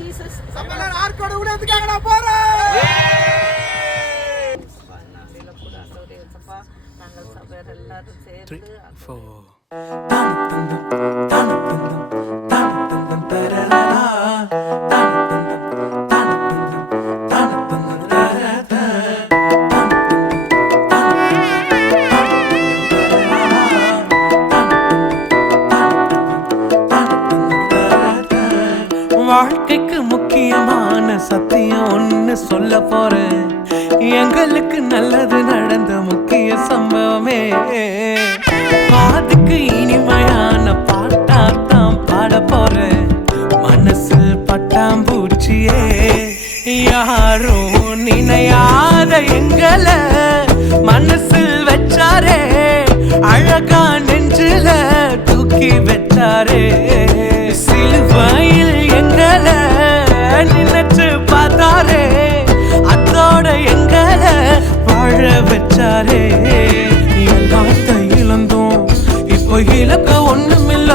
Jesus. சபையார் ஆர்க்கோட ஊழியத்துக்காக நான் போறேன். நாளில கூட ஆண்டவரே ஏசப்பா நாங்கள் சபையார் எல்லாரும் சேர்ந்து வாழ்க்கைக்கு முக்கியமான சத்தியம் ஒன்னு சொல்ல போறேன். எங்களுக்கு நல்லது நடந்த முக்கிய சம்பவமே பாதுக்கு இனிமையான பாட்டாத்தான் பாட போறேன். மனசில் பட்டாம்பூச்சியே யாரும் நினையாத எங்களை மனசில் வச்சாரே, அழகா நெஞ்சில தூக்கி வச்சாரே. சிலுவையில் எங்களை நினைச்சு பார்த்தாரே, அதோட எங்களை வாழ வச்சாரே. எல்லாத்தையும் இழந்தோம், இப்போ இலக்க ஒண்ணுமில்ல.